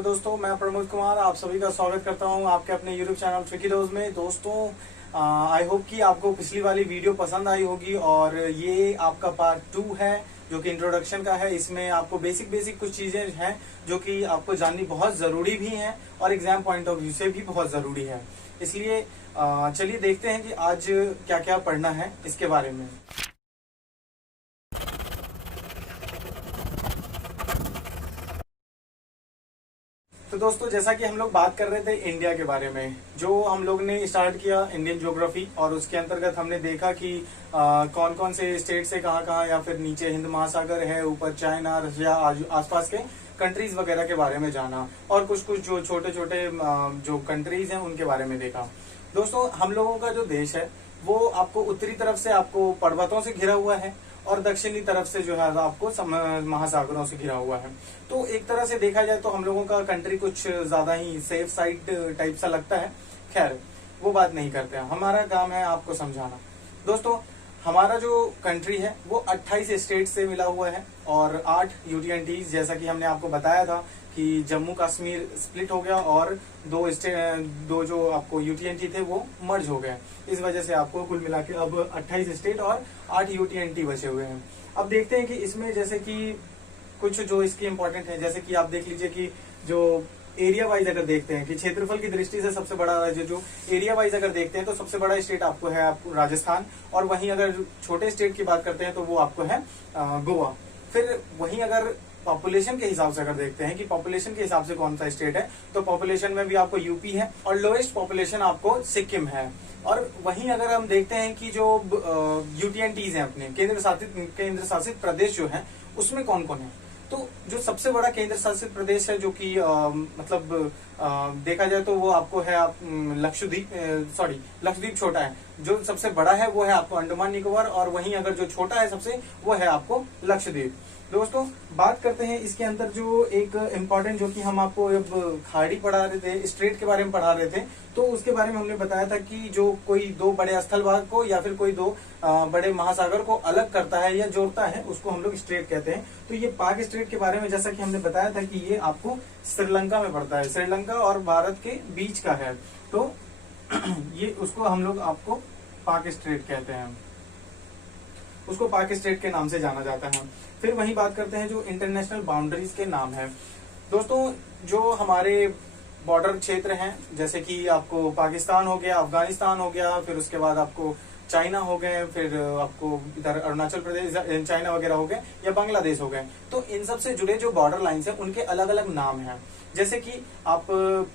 Hello दोस्तों, मैं प्रमोद कुमार आप सभी का स्वागत करता हूं आपके अपने यूट्यूब चैनल ट्रिकी डोज में। दोस्तों, आई होप कि आपको पिछली वाली वीडियो पसंद आई होगी और ये आपका पार्ट 2 है जो कि इंट्रोडक्शन का है। इसमें आपको बेसिक कुछ चीजें हैं जो कि आपको जाननी बहुत जरूरी भी हैं और एग्जाम पॉइंट ऑफ व्यू से भी बहुत जरूरी है। इसलिए चलिए देखते हैं कि आज क्या क्या पढ़ना है इसके बारे में। तो दोस्तों, जैसा कि हम लोग बात कर रहे थे इंडिया के बारे में, जो हम लोग ने स्टार्ट किया इंडियन ज्योग्राफी, और उसके अंतर्गत हमने देखा कि कौन कौन से स्टेट से कहाँ या फिर नीचे हिंद महासागर है, ऊपर चाइना, रशिया, आसपास के कंट्रीज वगैरह के बारे में जाना, और कुछ जो छोटे छोटे जो कंट्रीज हैं उनके बारे में देखा। दोस्तों, हम लोगों का जो देश है वो आपको उत्तरी तरफ से आपको पर्वतों से घिरा हुआ है और दक्षिणी तरफ से जो है आपको महासागरों से घिरा हुआ है। तो एक तरह से देखा जाए तो हम लोगों का कंट्री कुछ ज्यादा ही सेफ साइड टाइप सा लगता है। खैर, वो बात नहीं करते हैं, हमारा काम है आपको समझाना। दोस्तों, हमारा जो कंट्री है वो 28 स्टेट से मिला हुआ है और 8 यूटीएनटी, जैसा कि हमने आपको बताया था कि जम्मू कश्मीर स्प्लिट हो गया और दो जो आपको यूटीएनटी थे वो मर्ज हो गए। इस वजह से आपको कुल मिला के अब 28 स्टेट और 8 यूटीएनटी बचे हुए हैं। अब देखते हैं कि इसमें जैसे कि कुछ जो इसकी इंपॉर्टेंट है, जैसे कि आप देख लीजिए कि जो एरिया वाइज अगर देखते हैं कि क्षेत्रफल की दृष्टि से सबसे बड़ा राज्य, जो एरिया वाइज अगर देखते हैं तो सबसे बड़ा स्टेट आपको है आपको राजस्थान, और वहीं अगर छोटे स्टेट की बात करते हैं तो वो आपको है गोवा। फिर वहीं अगर पॉपुलेशन के हिसाब से अगर देखते हैं कि पॉपुलेशन के हिसाब से कौन सा स्टेट है, तो पॉपुलेशन में भी आपको यूपी है और लोएस्ट पॉपुलेशन आपको सिक्किम है। और वहीं अगर हम देखते हैं कि जो यूटीएनटीज हैं अपने केंद्र शासित प्रदेश जो है उसमें कौन कौन है, तो जो सबसे बड़ा केंद्र शासित प्रदेश है जो कि देखा जाए तो वो आपको है लक्षद्वीप छोटा है। जो सबसे बड़ा है वो है आपको अंडमान निकोबार, और वहीं अगर जो छोटा है सबसे वो है आपको लक्षद्वीप। दोस्तों, बात करते हैं इसके अंदर जो एक इम्पॉर्टेंट, जो कि हम आपको अब खाड़ी पढ़ा रहे थे, स्ट्रेट के बारे में पढ़ा रहे थे, तो उसके बारे में हमने बताया था कि जो कोई दो बड़े स्थल भाग को या फिर कोई दो बड़े महासागर को अलग करता है या जोड़ता है उसको हम लोग स्ट्रेट कहते हैं। तो ये पाक स्ट्रेट के बारे में जैसा कि हमने बताया था कि ये आपको श्रीलंका में पड़ता है, श्रीलंका और भारत के बीच का है। तो ये उसको हम लोग आपको पाक स्ट्रेट कहते हैं, उसको पाक स्ट्रेट के नाम से जाना जाता है। फिर वही बात करते हैं जो इंटरनेशनल बाउंड्रीज के नाम है। दोस्तों, जो हमारे बॉर्डर क्षेत्र हैं, जैसे कि आपको पाकिस्तान हो गया, अफगानिस्तान हो गया, फिर उसके बाद आपको चाइना हो गए, फिर आपको इधर अरुणाचल प्रदेश, चाइना वगैरह हो गए, या बांग्लादेश हो गए। तो इन सब से जुड़े जो बॉर्डर लाइन्स हैं उनके अलग अलग नाम हैं। जैसे कि आप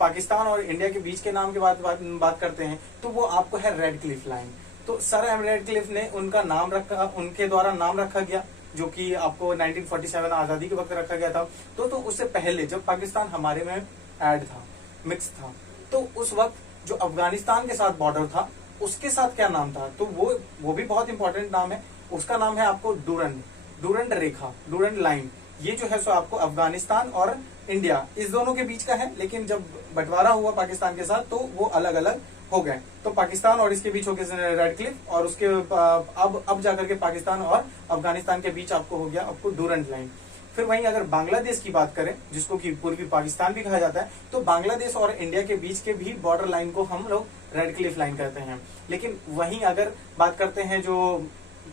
पाकिस्तान और इंडिया के बीच के नाम की बात करते हैं तो वो आपको है रेड क्लिफ लाइन। तो सर एम रेडक्लिफ ने उनका नाम रखा, उनके द्वारा नाम रखा गया, जो कि आपको 1947 आजादी के वक्त रखा गया था। तो उससे पहले जब पाकिस्तान हमारे में ऐड था, मिक्स था, तो उस वक्त जो अफगानिस्तान के साथ बॉर्डर था उसके साथ क्या नाम था, तो वो भी बहुत इंपॉर्टेंट नाम है। उसका नाम है आपको डूरंड रेखा, डूरंड लाइन। ये जो है सो आपको अफगानिस्तान और इंडिया इस दोनों के बीच का है, लेकिन जब बंटवारा हुआ पाकिस्तान के साथ तो वो अलग अलग हो गए। तो पाकिस्तान और इसके बीच हो गया रेड क्लिफ, और उसके अब जाकर के पाकिस्तान और अफगानिस्तान के बीच आपको हो गया आपको डूरंड लाइन। फिर वहीं अगर बांग्लादेश की बात करें, जिसको कि पूर्वी पाकिस्तान भी कहा जाता है, तो बांग्लादेश और इंडिया के बीच के भी बॉर्डर लाइन को हम लोग रेड क्लिफ लाइन कहते हैं। लेकिन वहीं अगर बात करते हैं जो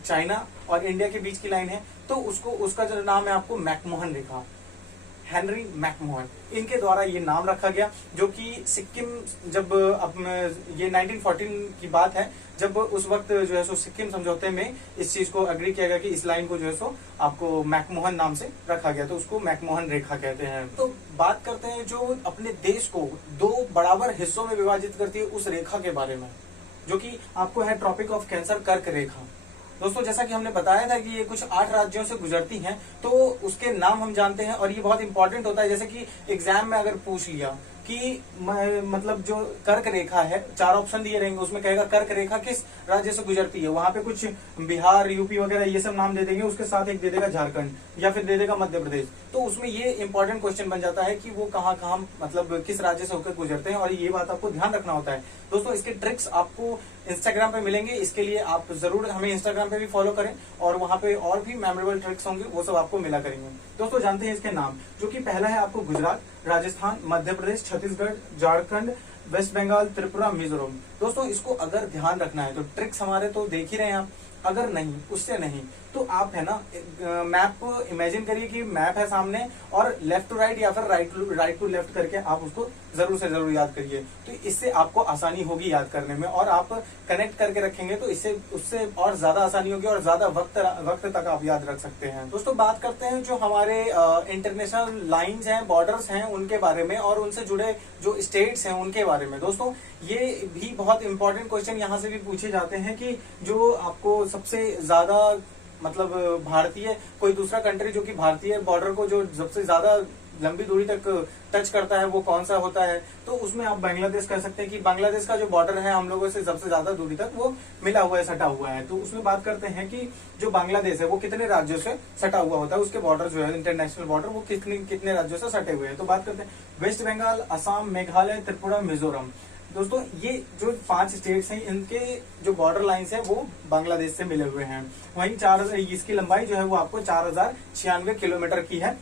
चाइना और इंडिया के बीच की लाइन है, तो उसका जो नाम है आपको मैकमोहन रेखा, हेनरी मैकमोहन, इनके द्वारा ये नाम रखा गया। जो कि सिक्किम जब ये 1914 की बात है, जब उस वक्त जो है सो सिक्किम समझौते में इस चीज को अग्री किया गया कि इस लाइन को जो है सो आपको मैकमोहन नाम से रखा गया, तो उसको मैकमोहन रेखा कहते हैं। तो बात करते हैं जो अपने देश को दो बराबर हिस्सों में विभाजित करती है उस रेखा के बारे में, जो कि आपको है ट्रॉपिक ऑफ कैंसर, कर्क रेखा। दोस्तों, जैसा कि हमने बताया था कि ये कुछ 8 राज्यों से गुजरती हैं, तो उसके नाम हम जानते हैं और ये बहुत इंपॉर्टेंट होता है। जैसे कि एग्जाम में अगर पूछ लिया कि मतलब जो कर्क रेखा है, 4 ऑप्शन दिए रहेंगे, उसमें कहेगा कर्क रेखा किस राज्य से गुजरती है, वहां पे कुछ बिहार, यूपी वगैरह ये सब नाम दे देंगे, उसके साथ एक दे देगा झारखंड या फिर दे देगा मध्य प्रदेश। तो उसमें ये इंपॉर्टेंट क्वेश्चन बन जाता है कि वो कहाँ मतलब किस राज्य से होकर गुजरते हैं, और ये बात आपको ध्यान रखना होता है। दोस्तों, इसके ट्रिक्स आपको इंस्टाग्राम पे मिलेंगे, इसके लिए आप जरूर हमें इंस्टाग्राम पे भी फॉलो करें, और वहां पे और भी मेमोरेबल ट्रिक्स होंगे वो सब आपको मिला करेंगे। दोस्तों, जानते हैं इसके नाम, जो कि पहला है आपको गुजरात, राजस्थान, मध्य प्रदेश, छत्तीसगढ़, झारखंड, वेस्ट बंगाल, त्रिपुरा, मिजोरम। दोस्तों इसको अगर ध्यान रखना है तो ट्रिक्स हमारे तो देख ही रहे हैं आप, अगर नहीं उससे नहीं तो आप है ना मैप इमेजिन करिए कि मैप है सामने और लेफ्ट टू राइट या फिर राइट टू लेफ्ट करके आप उसको जरूर से जरूर याद करिए। तो इससे आपको आसानी होगी याद करने में और आप कनेक्ट करके रखेंगे तो इससे उससे और ज्यादा आसानी होगी और ज्यादा वक्त तक आप याद रख सकते हैं। दोस्तों बात करते हैं जो हमारे इंटरनेशनल लाइंस हैं, बॉर्डर्स हैं उनके बारे में और उनसे जुड़े जो स्टेट्स हैं उनके बारे में। दोस्तों ये भी बहुत इंपॉर्टेंट क्वेश्चन यहाँ से भी पूछे जाते हैं कि जो आपको सबसे ज्यादा मतलब भारतीय कोई दूसरा कंट्री जो कि भारतीय बॉर्डर को जो सबसे ज्यादा लंबी दूरी तक टच करता है वो कौन सा होता है, तो उसमें आप बांग्लादेश कह सकते हैं कि बांग्लादेश का जो बॉर्डर है हम लोगों से सबसे ज्यादा दूरी तक वो मिला हुआ है, सटा हुआ है। तो उसमें बात करते हैं कि जो बांग्लादेश है वो कितने राज्यों से सटा हुआ होता है, उसके बॉर्डर जो है इंटरनेशनल बॉर्डर वो कितने राज्यों से सटे हुए हैं। तो बात करते हैं वेस्ट बंगाल, असम, मेघालय, त्रिपुरा, मिजोरम। दोस्तों ये जो 5 स्टेट्स हैं इनके जो बॉर्डर लाइंस है वो बांग्लादेश से मिले हुए हैं। वहीं इसकी लंबाई जो है वो आपको 4096 किलोमीटर की है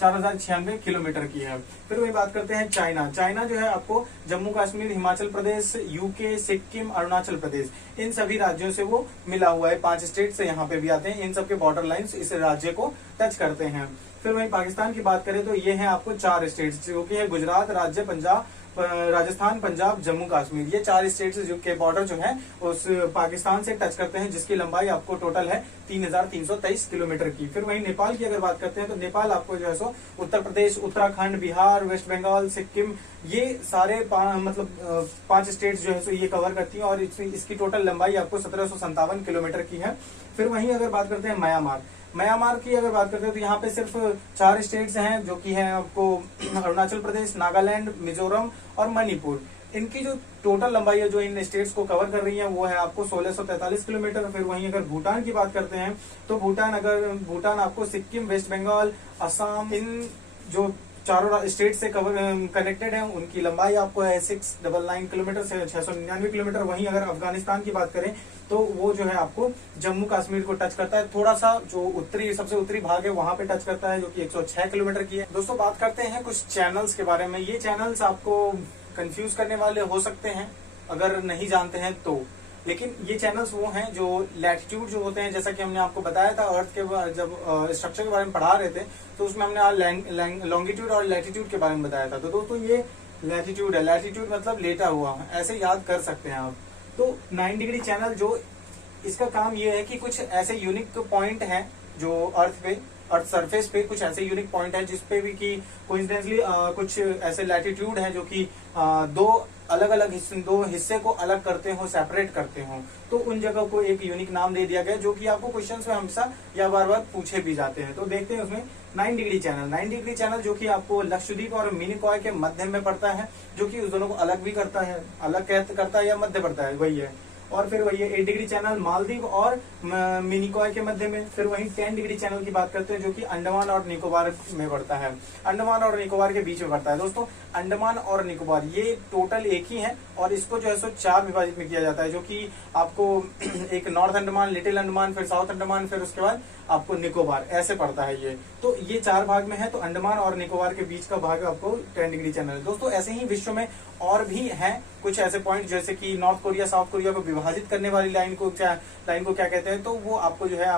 4096 किलोमीटर की है। फिर वही बात करते हैं चाइना। चाइना जो है आपको जम्मू कश्मीर, हिमाचल प्रदेश, यूके, सिक्किम, अरुणाचल प्रदेश इन सभी राज्यों से वो मिला हुआ है। 5 स्टेट से यहाँ पे भी आते हैं, इन सबके बॉर्डर लाइंस इस राज्य को टच करते हैं। फिर वही पाकिस्तान की बात करें तो ये है आपको 4 स्टेट जो कि है गुजरात राज्य, राजस्थान, पंजाब, जम्मू कश्मीर। ये 4 स्टेट्स जो के बॉर्डर जो है उस पाकिस्तान से टच करते हैं, जिसकी लंबाई आपको टोटल है 3323 किलोमीटर की। फिर वहीं नेपाल की अगर बात करते हैं तो नेपाल आपको जो है सो उत्तर प्रदेश, उत्तराखंड, बिहार, वेस्ट बंगाल, सिक्किम ये सारे मतलब 5 स्टेट्स जो है सो ये कवर करती हैं और इसकी टोटल लंबाई आपको 1757 किलोमीटर की है। फिर वहीं अगर बात करते हैं म्यांमार की अगर बात करते हैं तो यहाँ पे सिर्फ 4 स्टेट्स हैं जो कि हैं आपको अरुणाचल प्रदेश, नागालैंड, मिजोरम और मणिपुर। इनकी जो टोटल लंबाई है जो इन स्टेट्स को कवर कर रही है वो है आपको 1643 किलोमीटर। फिर वहीं अगर भूटान की बात करते हैं तो भूटान आपको सिक्किम, वेस्ट बंगाल, असम इन जो चारों स्टेट से कनेक्टेड है उनकी लंबाई आपको है 699 किलोमीटर से 699 किलोमीटर। वहीं अगर अफगानिस्तान की बात करें तो वो जो है आपको जम्मू कश्मीर को टच करता है, थोड़ा सा जो सबसे उत्तरी भाग है वहां पे टच करता है जो कि 106 किलोमीटर की है। दोस्तों बात करते हैं कुछ चैनल्स के बारे में। ये चैनल्स आपको कंफ्यूज करने वाले हो सकते हैं अगर नहीं जानते हैं तो, लेकिन ये चैनल्स वो हैं जो लैटिट्यूड जो होते हैं, जैसा कि हमने आपको बताया था अर्थ के जब स्ट्रक्चर के बारे में पढ़ा रहे थे तो उसमें हमने लॉन्गिट्यूड और लैटिट्यूड के बारे में बताया था। तो दोस्तों ये लैटिट्यूड है, लैटिट्यूड मतलब लेटा हुआ, ऐसे याद कर सकते हैं आप। तो 9 डिग्री चैनल जो इसका काम ये है कि कुछ ऐसे यूनिक पॉइंट हैं जो अर्थ सरफेस पे कुछ ऐसे यूनिक पॉइंट है जिसपे भी कि कोइंसिडेंटली कुछ ऐसे लैटिट्यूड है जो कि दो अलग हिस्से को अलग करते हो, सेपरेट करते हो, तो उन जगह को एक यूनिक नाम दे दिया गया जो कि आपको क्वेश्चंस में हमेशा या बार बार पूछे भी जाते हैं। तो देखते हैं उसमें 9 डिग्री चैनल जो कि आपको लक्षद्वीप और मिनिकॉय के मध्य में पड़ता है, जो कि उस दोनों को अलग भी करता है, करता है या मध्य पड़ता है वही है। और फिर वही 8 डिग्री चैनल मालदीव और मिनिकॉय के मध्य में। फिर वही 10 डिग्री चैनल की बात करते हैं जो कि अंडमान और निकोबार में पड़ता है, अंडमान और निकोबार के बीच में पड़ता है। दोस्तों अंडमान और निकोबार ये टोटल एक ही है और इसको जो है सो 4 विभाजित में किया जाता है, जो कि आपको एक नॉर्थ अंडमान, लिटिल अंडमान, फिर साउथ अंडमान, फिर उसके बाद आपको निकोबार, ऐसे पड़ता है ये। तो ये 4 भाग में है, तो अंडमान और निकोबार के बीच का भाग आपको 10 डिग्री चैनल है। दोस्तों ऐसे ही विश्व में और भी हैं कुछ ऐसे पॉइंट, जैसे कि नॉर्थ कोरिया, साउथ कोरिया को विभाजित करने वाली लाइन को क्या कहते हैं, तो वो आपको जो है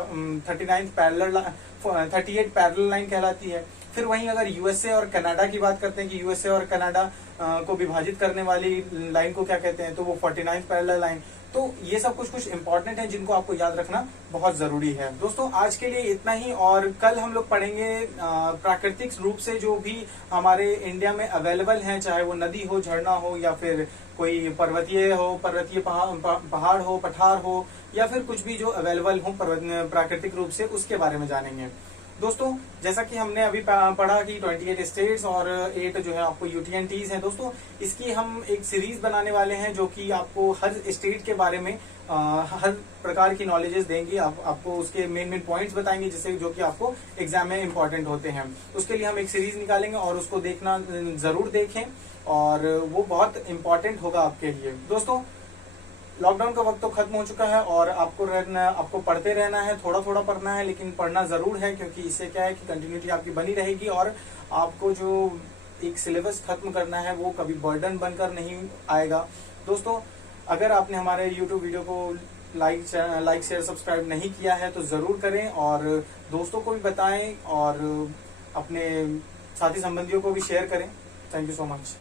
38 पैरेलल लाइन कहलाती है। फिर वहीं अगर यूएसए और कनाडा की बात करते हैं कि यूएसए और कनाडा को विभाजित करने वाली लाइन को क्या कहते हैं, तो वो 49 पैरेलल लाइन। तो ये सब कुछ इंपॉर्टेंट है जिनको आपको याद रखना बहुत जरूरी है। दोस्तों आज के लिए इतना ही, और कल हम लोग पढ़ेंगे प्राकृतिक रूप से जो भी हमारे इंडिया में अवेलेबल है, चाहे वो नदी हो, झरना हो, या फिर कोई पर्वतीय पहाड़ हो, पठार हो, या फिर कुछ भी जो अवेलेबल हो प्राकृतिक रूप से, उसके बारे में जानेंगे। दोस्तों जैसा कि हमने अभी पढ़ा कि 28 स्टेट्स और 8 जो है आपको यूटीएनटीज हैं। दोस्तों इसकी हम एक सीरीज बनाने वाले हैं जो कि आपको हर स्टेट के बारे में हर प्रकार की नॉलेजेस देंगी, आपको उसके मेन पॉइंट्स बताएंगे जिससे जो कि आपको एग्जाम में इंपॉर्टेंट होते हैं। उसके लिए हम एक सीरीज निकालेंगे और उसको देखना जरूर देखें और वो बहुत इंपॉर्टेंट होगा आपके लिए। दोस्तों लॉकडाउन का वक्त तो खत्म हो चुका है और आपको पढ़ते रहना है, थोड़ा थोड़ा पढ़ना है, लेकिन पढ़ना जरूर है, क्योंकि इससे क्या है कि कंटिन्यूटी आपकी बनी रहेगी और आपको जो एक सिलेबस खत्म करना है वो कभी बर्डन बनकर नहीं आएगा। दोस्तों, अगर आपने हमारे YouTube वीडियो को लाइक शेयर सब्सक्राइब नहीं किया है तो जरूर करें, और दोस्तों को भी बताएं, और अपने साथी संबंधियों को भी शेयर करें। Thank you so much.